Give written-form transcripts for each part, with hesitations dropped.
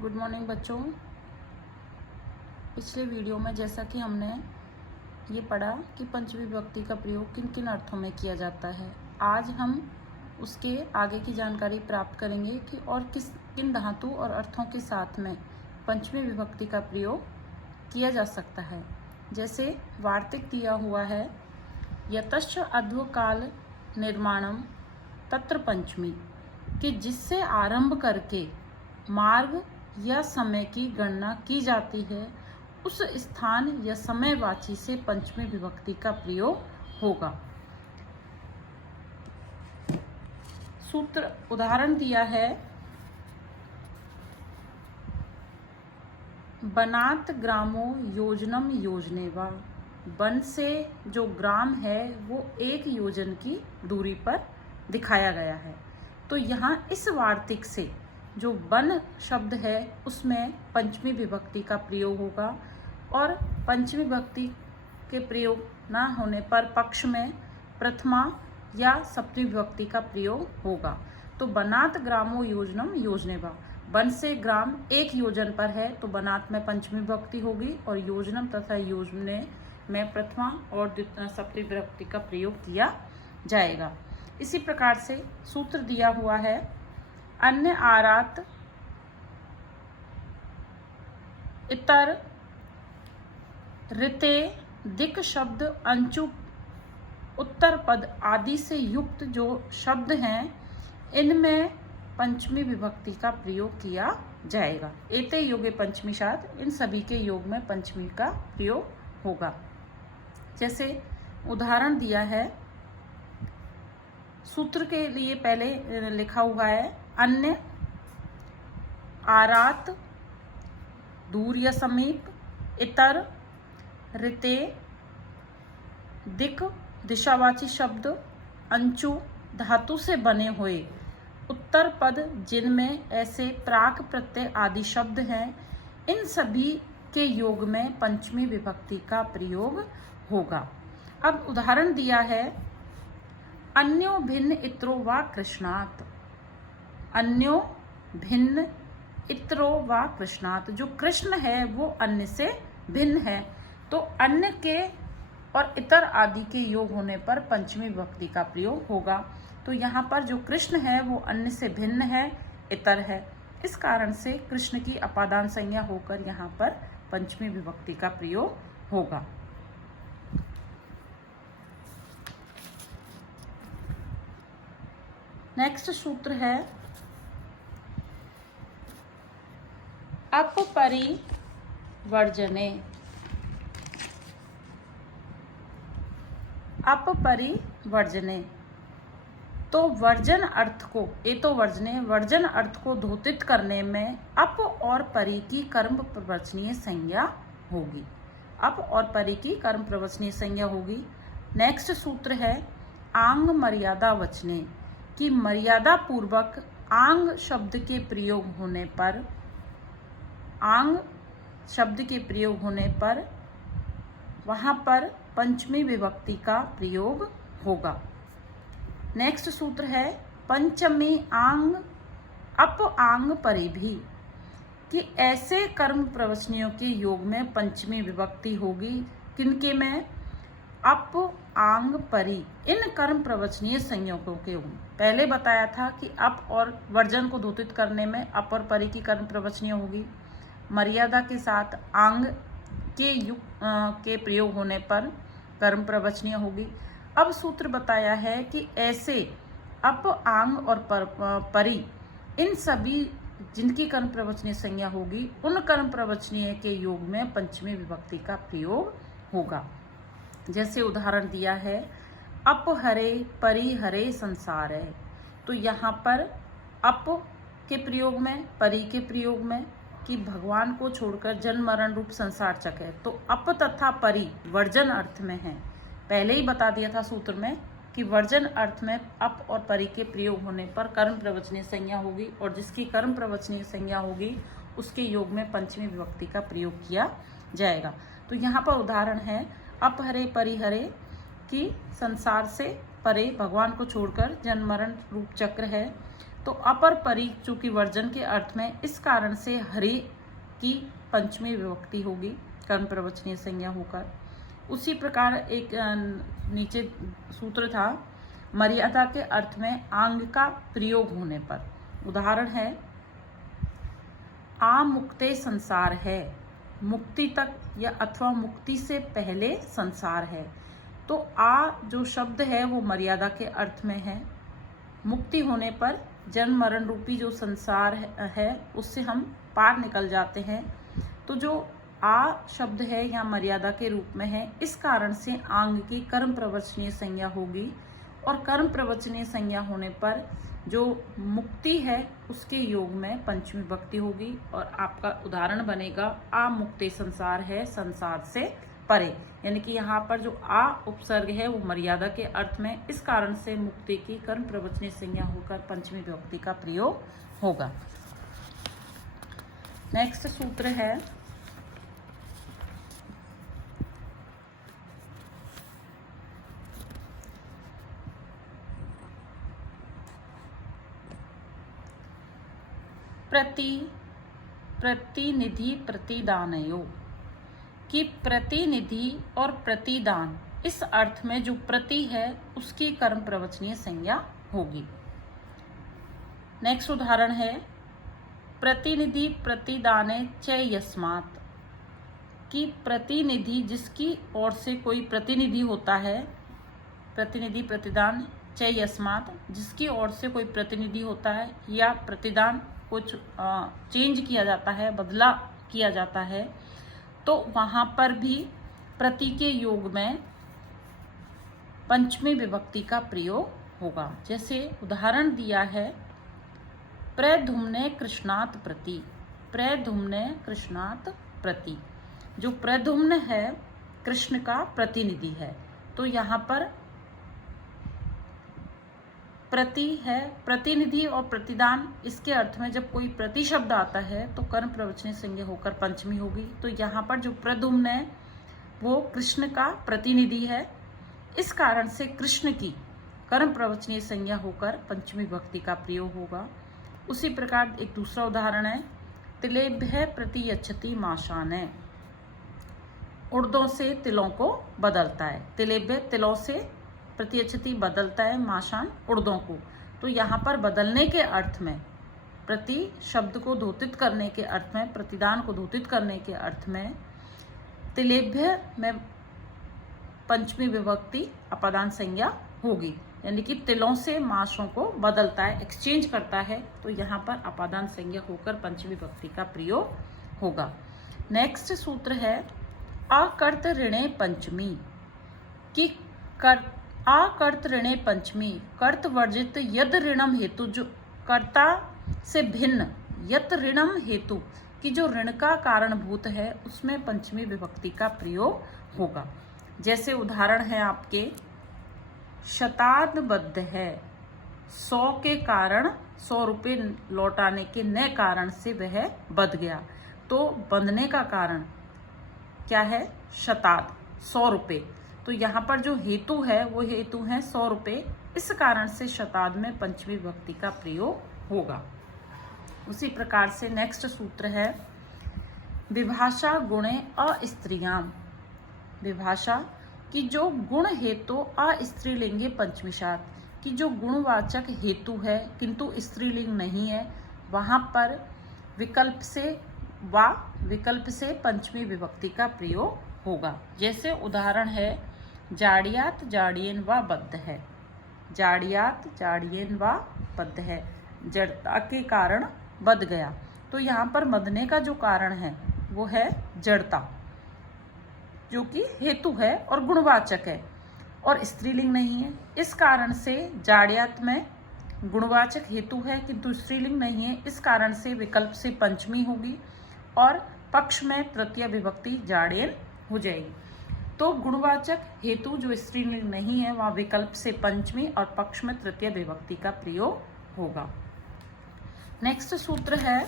Good morning बच्चों। पिछले video में जैसा कि हमने ये पढ़ा कि पंचमी विभक्ति का प्रयोग किन किन अर्थों में किया जाता है, आज हम उसके आगे की जानकारी प्राप्त करेंगे कि और किन धातु और अर्थों के साथ में पंचमी विभक्ति का प्रयोग किया जा सकता है। जैसे वार्तिक दिया हुआ है, यतश्च अध्वकाल निर्माणम तत्र पंचमी, कि जिससे आरंभ करके मार्ग या समय की गणना की जाती है, उस स्थान या समयवाची से पंचमी विभक्ति का प्रयोग होगा। सूत्र उदाहरण दिया है, बनात ग्रामो योजनम योजनेवा। वन से जो ग्राम है वो 1 योजन की दूरी पर दिखाया गया है। तो यहाँ इस वार्तिक से जो वन शब्द है उसमें पंचमी विभक्ति का प्रयोग होगा, और पंचमी विभक्ति के प्रयोग ना होने पर पक्ष में प्रथमा या सप्तमी विभक्ति का प्रयोग होगा। तो बनात ग्रामो योजनम योजनेवा, वन से ग्राम 1 योजन पर है तो बनात में पंचमी विभक्ति होगी, और योजनम तथा योजने में प्रथमा और सप्तमी विभक्ति का प्रयोग किया जाएगा। इसी प्रकार से सूत्र दिया हुआ है, अन्य आरात इतर ऋते दिक शब्द अंचु उत्तर पद आदि से युक्त जो शब्द हैं, इनमें पंचमी विभक्ति का प्रयोग किया जाएगा। एते योगे पंचमी शाद, इन सभी के योग में पंचमी का प्रयोग होगा। जैसे उदाहरण दिया है, सूत्र के लिए पहले लिखा हुआ है, अन्य आरात दूर या समीप, इतर ऋते दिक दिशावाची शब्द, अंचु धातु से बने हुए, उत्तर पद जिनमें ऐसे प्राक प्रत्यय आदि शब्द हैं, इन सभी के योग में पंचमी विभक्ति का प्रयोग होगा। अब उदाहरण दिया है, अन्यो भिन्न इत्रो वा कृष्णात। अन्यो भिन्न इत्रो वा कृष्णात, जो कृष्ण है वो अन्य से भिन्न है, तो अन्य के और इतर आदि के योग होने पर पंचमी विभक्ति का प्रयोग होगा। तो यहाँ पर जो कृष्ण है वो अन्य से भिन्न है, इतर है, इस कारण से कृष्ण की अपादान संज्ञा होकर यहाँ पर पंचमी विभक्ति का प्रयोग होगा। नेक्स्ट सूत्र है, अपरिवर्जने। अपरिवर्जने तो वर्जन अर्थ को, वर्जन अर्थ को धोतित करने में अप और परि की कर्म प्रवचनीय संज्ञा होगी। अप और परि की कर्म प्रवचनीय संज्ञा होगी। नेक्स्ट सूत्र है, आंग मर्यादा वचने, कि मर्यादा पूर्वक आंग शब्द के प्रयोग होने पर, आंग शब्द के प्रयोग होने पर वहां पर पंचमी विभक्ति का प्रयोग होगा। नेक्स्ट सूत्र है, पंचमी आंग अप आंग परि भी, कि ऐसे कर्म प्रवचनियों के योग में पंचमी विभक्ति होगी। किनके में? अप आंग परि, इन कर्म प्रवचनीय संयोगों के योग। पहले बताया था कि अप और वर्जन को धोतित करने में अप और परि की कर्म प्रवचनीय होगी, मर्यादा के साथ आंग के युग के प्रयोग होने पर कर्म प्रवचनीय होगी। अब सूत्र बताया है कि ऐसे अप आंग और परि, इन सभी जिनकी कर्म प्रवचनीय संज्ञा होगी, उन कर्म प्रवचनीय के योग में पंचमी विभक्ति का प्रयोग होगा। जैसे उदाहरण दिया है, अप हरे परि हरे संसार है। तो यहाँ पर अप के प्रयोग में, परि के प्रयोग में, कि भगवान को छोड़कर जन्म मरण रूप संसार चक है। तो अप तथा परि वर्जन अर्थ में है। पहले ही बता दिया था सूत्र में कि वर्जन अर्थ में अप और परि के प्रयोग होने पर कर्म प्रवचनीय संज्ञा होगी, और जिसकी कर्म प्रवचनीय संज्ञा होगी उसके योग में पंचमी विभक्ति का प्रयोग किया जाएगा। तो यहाँ पर उदाहरण है, अप हरे परि हरे, कि संसार से परे भगवान को छोड़कर जन्म मरण रूप चक्र है। तो अपर परी चूंकि वर्जन के अर्थ में, इस कारण से हरे की पंचमी विभक्ति होगी कर्म प्रवचनीय संज्ञा होकर। उसी प्रकार एक नीचे सूत्र था, मर्यादा के अर्थ में आंग का प्रयोग होने पर। उदाहरण है, आ मुक्ते संसार है, मुक्ति तक या अथवा मुक्ति से पहले संसार है। तो आ जो शब्द है वो मर्यादा के अर्थ में है। मुक्ति होने पर जन्म मरण रूपी जो संसार है उससे हम पार निकल जाते हैं। तो जो आ शब्द है यहाँ मर्यादा के रूप में है, इस कारण से आंग की कर्म प्रवचनीय संज्ञा होगी। और कर्म प्रवचनीय संज्ञा होने पर जो मुक्ति है उसके योग में पंचमी विभक्ति होगी। और आपका उदाहरण बनेगा, आ मुक्ते संसार है, संसार से परे। यानी कि यहाँ पर जो आ उपसर्ग है वो मर्यादा के अर्थ में, इस कारण से मुक्ति की कर्म प्रवचनीय संज्ञा होकर पंचमी विभक्ति का प्रयोग होगा। नेक्स्ट सूत्र है, प्रतिनिधि प्रतिदानयो, कि प्रतिनिधि और प्रतिदान इस अर्थ में जो प्रति है उसकी कर्म प्रवचनीय संज्ञा होगी। नेक्स्ट उदाहरण है, प्रतिनिधि प्रतिदाने च यस्मात्, कि प्रतिनिधि जिसकी ओर से कोई प्रतिनिधि होता है, प्रतिनिधि प्रतिदान च यस्मात् जिसकी ओर से कोई प्रतिनिधि होता है या प्रतिदान कुछ चेंज किया जाता है, बदला किया जाता है, तो वहाँ पर भी प्रति के योग में पंचमी विभक्ति का प्रयोग होगा। जैसे उदाहरण दिया है, प्रधुम्ने कृष्णात् प्रति, प्रधुम्ने कृष्णात् प्रति। जो प्रधुम्न है कृष्ण का प्रतिनिधि है, तो यहाँ पर प्रति है, प्रतिनिधि और प्रतिदान, इसके अर्थ में जब कोई प्रति शब्द आता है तो कर्म प्रवचनीय संज्ञा होकर पंचमी होगी। तो यहाँ पर जो प्रद्युम्न है वो कृष्ण का प्रतिनिधि है, इस कारण से कृष्ण की कर्म प्रवचनीय संज्ञा होकर पंचमी विभक्ति का प्रयोग होगा। उसी प्रकार एक दूसरा उदाहरण है, तिलेभ्य प्रति यच्छति माशान, उर्दों से तिलों को बदलता है, तिलेभ्य तिलों से प्रतियच्छति बदलता है, माशान उर्दों को। तो यहाँ पर बदलने के अर्थ में, प्रति शब्द को धोतित करने के अर्थ में, प्रतिदान को धोतित करने के अर्थ में, तिलेभ्य में पंचमी विभक्ति अपादान संज्ञा होगी। यानी कि तिलों से माशों को बदलता है, एक्सचेंज करता है, तो यहाँ पर अपादान संज्ञा होकर पंचमी विभक्ति का प्रयोग होगा। नेक्स्ट सूत्र है, अकर्त ऋणे पंचमी, कि अकर्त ऋणे पंचमी, कर्त वर्जित यद ऋणम हेतु, जो कर्ता से भिन्न यत ऋणम हेतु कि जो ऋण का कारणभूत है उसमें पंचमी विभक्ति का प्रयोग होगा। जैसे उदाहरण है आपके, शताब्द है, 100 के कारण 100 रुपये लौटाने के न कारण से वह बंध गया। तो बंधने का कारण क्या है? शताब्द, 100 रुपये। तो यहाँ पर जो हेतु है वो हेतु है 100 रुपये, इस कारण से शताब्द में पंचमी विभक्ति का प्रयोग होगा। उसी प्रकार से नेक्स्ट सूत्र है, विभाषा गुणे अस्त्रियाम, विभाषा की जो गुण हेतु अस्त्रीलिंगे पंचमीशात, कि जो गुणवाचक हेतु है किंतु स्त्रीलिंग नहीं है, वहाँ पर विकल्प से पंचमी विभक्ति का प्रयोग होगा। जैसे उदाहरण है, जाड़ियात जाड़ियन व बद्ध है, जाड़ियात जाड़ियन व बद्ध है, जड़ता के कारण बद गया। तो यहाँ पर बदने का जो कारण है वो है जड़ता, जो कि हेतु है और गुणवाचक है और स्त्रीलिंग नहीं है। इस कारण से जाड़ियात में गुणवाचक हेतु है किंतु स्त्रीलिंग नहीं है, इस कारण से विकल्प से पंचमी होगी और पक्ष में तृतीय विभक्ति जाड़ेन हो जाएगी। तो गुणवाचक हेतु जो स्त्रीलिंग नहीं है वहाँ विकल्प से पंचमी और पक्ष में तृतीय विभक्ति का प्रयोग होगा। नेक्स्ट सूत्र है,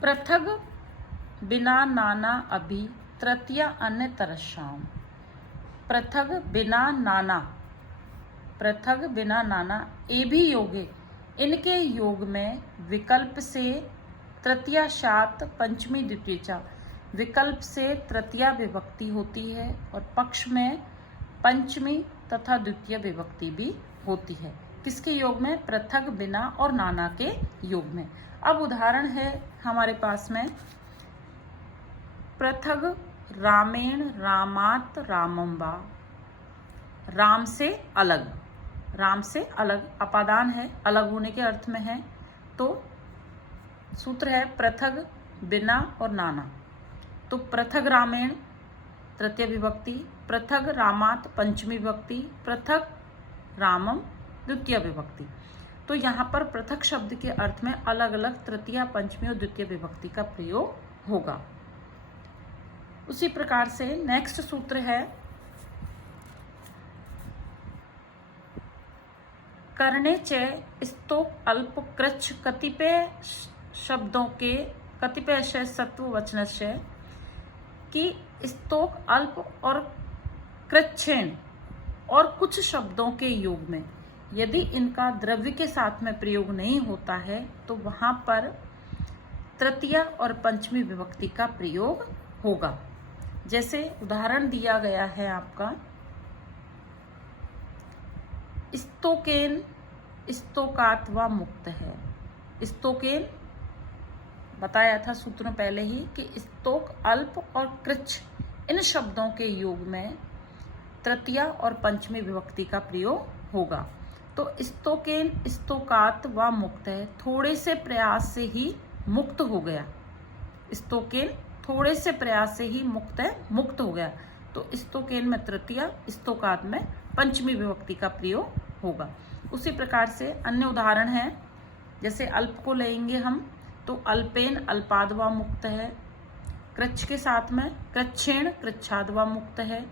पृथग बिना नाना अभी तृतीय अन्य तरस्याम, पृथग बिना नाना पृथक बिना नाना ए भी योगे, इनके योग में विकल्प से तृतीया शात पंचमी द्वितीया, विकल्प से तृतीया विभक्ति होती है और पक्ष में पंचमी तथा द्वितीय विभक्ति भी होती है। किसके योग में? पृथक बिना और नाना के योग में। अब उदाहरण है हमारे पास में, पृथक रामेण रामात रामम वा, राम से अलग, राम से अलग अपादान है, अलग होने के अर्थ में है। तो सूत्र है पृथक बिना और नाना। तो पृथक रामेण तृतीय विभक्ति, पृथक रामात पंचमी विभक्ति, पृथक रामम द्वितीय विभक्ति। तो यहाँ पर पृथक शब्द के अर्थ में अलग अलग तृतीय, पंचमी और द्वितीय विभक्ति का प्रयोग होगा। उसी प्रकार से नेक्स्ट सूत्र है, करणे च स्तोक अल्प कृच्छ कतिपय शब्दों के, कतिपय सत्व वचनस्य, कि स्तोक अल्प और कृच्छेन और कुछ शब्दों के योग में यदि इनका द्रव्य के साथ में प्रयोग नहीं होता है तो वहां पर तृतीय और पंचमी विभक्ति का प्रयोग होगा। जैसे उदाहरण दिया गया है आपका, स्तोकेन स्तोकात व मुक्त है। स्तोकेन बताया था सूत्र में पहले ही कि स्तोक अल्प और कृच्छ इन शब्दों के योग में तृतीया और पंचमी विभक्ति का प्रयोग होगा। तो स्तोकेन स्तोकात व मुक्त है, थोड़े से प्रयास से ही मुक्त हो गया। स्तोकेन थोड़े से प्रयास से ही मुक्त है, मुक्त हो गया। तो स्तोकेन में तृतीया, स्तोकात में पंचमी विभक्ति का प्रयोग होगा। उसी प्रकार से अन्य उदाहरण है, जैसे अल्प को लेंगे हम तो अल्पेन अल्पादवा मुक्त है, कृच्छ के साथ में कृच्छेण कृच्छादवा मुक्त है।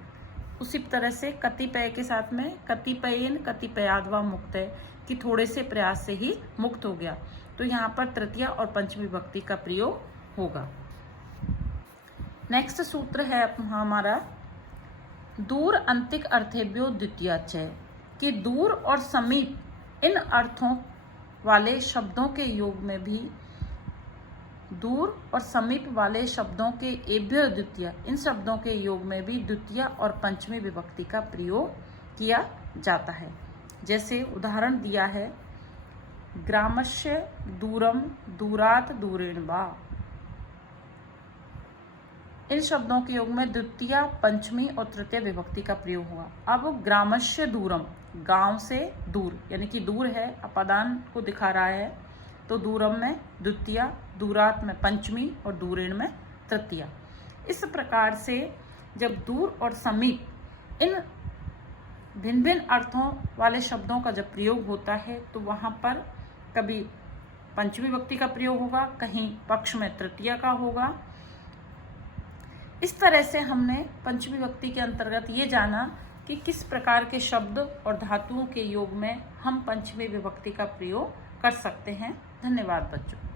उसी तरह से कतिपय के साथ में कतिपयेन कतिपयादवा मुक्त है, कि थोड़े से प्रयास से ही मुक्त हो गया। तो यहाँ पर तृतीय और पंचमी विभक्ति का प्रयोग होगा। नेक्स्ट सूत्र है हमारा, दूर अंतिक अर्थेभ्यो द्वितीयाच, कि दूर और समीप इन अर्थों वाले शब्दों के योग में भी, दूर और समीप वाले शब्दों के एभ्य द्वितीय, इन शब्दों के योग में भी द्वितीय और पंचमी विभक्ति का प्रयोग किया जाता है। जैसे उदाहरण दिया है, ग्रामस्य दूरम दूरात दूरेण वा, इन शब्दों के योग में द्वितीय, पंचमी और तृतीय विभक्ति का प्रयोग हुआ। अब ग्रामस्य दूरम, गांव से दूर, यानी कि दूर है, अपादान को दिखा रहा है। तो दूरम में द्वितीय, दूरात में पंचमी और दूरेण में तृतीय। इस प्रकार से जब दूर और समीप इन भिन्न भिन्न अर्थों वाले शब्दों का जब प्रयोग होता है तो वहाँ पर कभी पंचमी विभक्ति का प्रयोग होगा, कहीं पक्ष में तृतीय का होगा। इस तरह से हमने पंचमी विभक्ति के अंतर्गत ये जाना कि किस प्रकार के शब्द और धातुओं के योग में हम पंचमी विभक्ति का प्रयोग कर सकते हैं। धन्यवाद बच्चों।